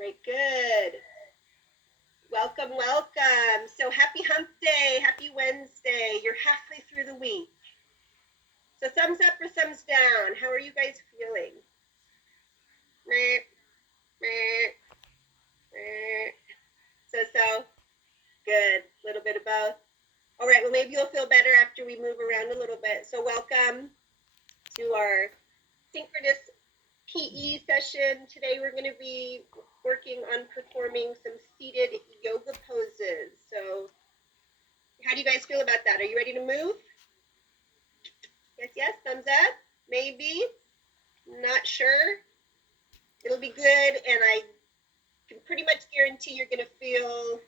right, good. Welcome, welcome. So happy hump day, happy Wednesday. You're halfway through the week. So thumbs up or thumbs down? How are you guys feeling? Meh, meh, meh. So, good. A little bit of both. All right, well, maybe you'll feel better after we move around a little bit. So welcome to our synchronous PE session. Today we're going to be working on performing some seated yoga poses. So how do you guys feel about that? Are you ready to move? Yes, thumbs up. Maybe. Not sure. It'll be good, and I can pretty much guarantee you're going to feel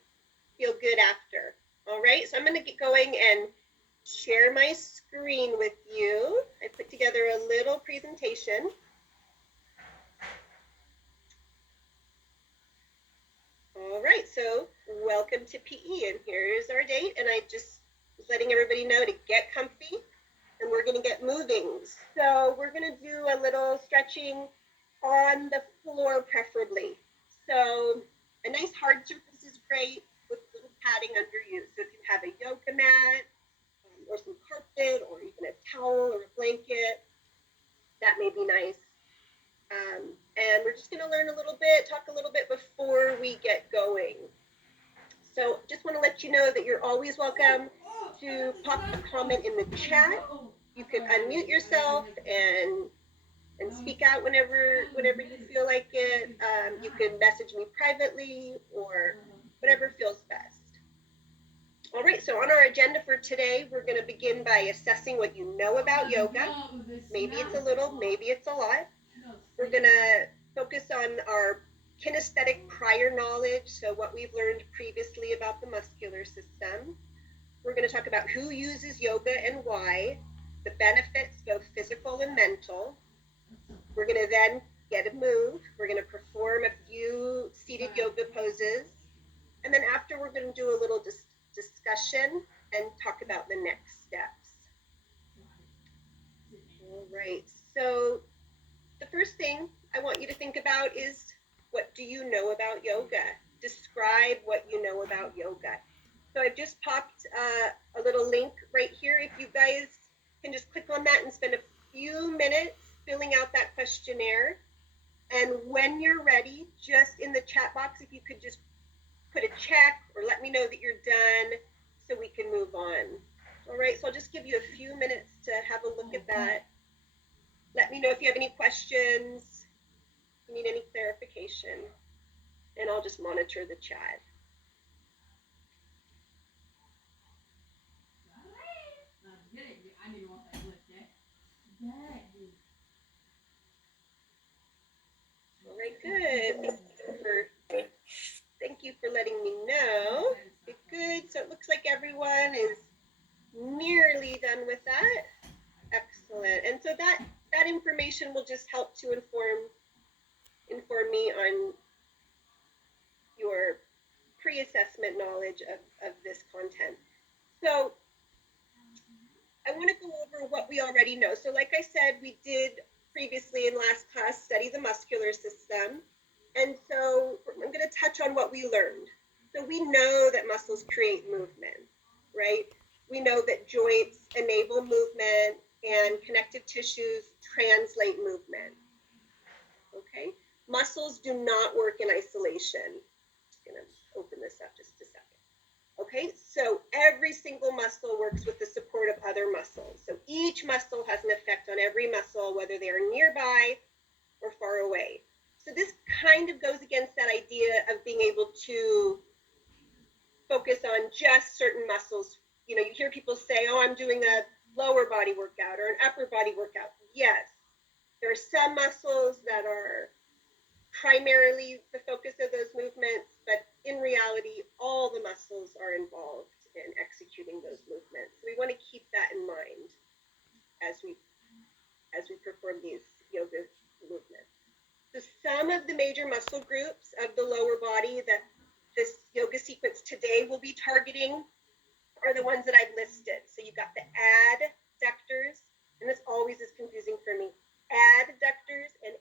good after. All right, so I'm going to get going and share my screen with you. I put together a little presentation. All right, so welcome to PE, and here's our date, and I just was letting everybody know to get comfy, and we're going to get moving. So we're going to do a little stretching on the floor, preferably. So a nice hard surface is great with a little padding under you. So if you have a yoga mat or some carpet or even a towel or a blanket, that may be nice. And we're just going to learn a little bit, talk a little bit before we get going. So just want to let you know that you're always welcome to pop a comment in the chat. You can unmute yourself and speak out whenever you feel like it. You can message me privately or whatever feels best. All right, so on our agenda for today, we're going to begin by assessing what you know about yoga. Maybe it's a little, maybe it's a lot. We're going to focus on our kinesthetic prior knowledge, so what we've learned previously about the muscular system. We're going to talk about who uses yoga and why, the benefits, both physical and mental. We're going to then get a move. We're going to perform a few seated yoga poses. And then after, we're going to do a little discussion and talk about the next steps. All right. So the first thing I want you to think about is, what do you know about yoga? Describe what you know about yoga. So I've just popped a little link right here. If you guys can just click on that and spend a few minutes filling out that questionnaire. And when you're ready, just in the chat box, if you could just put a check or let me know that you're done so we can move on. All right, so I'll just give you a few minutes to have a look at that. Let me know if you have any questions, if you need any clarification, and I'll just monitor the chat. All right, good. Thank you for letting me know. Good, so it looks like everyone is nearly done with that. Excellent. And so that information will just help to inform me on your pre-assessment knowledge of this content. So I want to go over what we already know. So like I said, we did previously in last class study the muscular system. And so I'm going to touch on what we learned. So we know that muscles create movement, right? We know that joints enable movement and connective tissues translate movement. Okay? Muscles do not work in isolation. I'm just going to open this up just a second. Okay, so every single muscle works with the support of other muscles. So each muscle has an effect on every muscle, whether they are nearby or far away. So this kind of goes against that idea of being able to focus on just certain muscles. You know, you hear people say, oh, I'm doing a lower body workout or an upper body workout. Yes, there are some muscles that are primarily the focus of those movements, but in reality, all the muscles are involved in executing those movements. So we want to keep that in mind as we perform these yoga movements. So some of the major muscle groups of the lower body that this yoga sequence today will be targeting are the ones that I've listed. So you've got the adductors, and this always is confusing for me, adductors and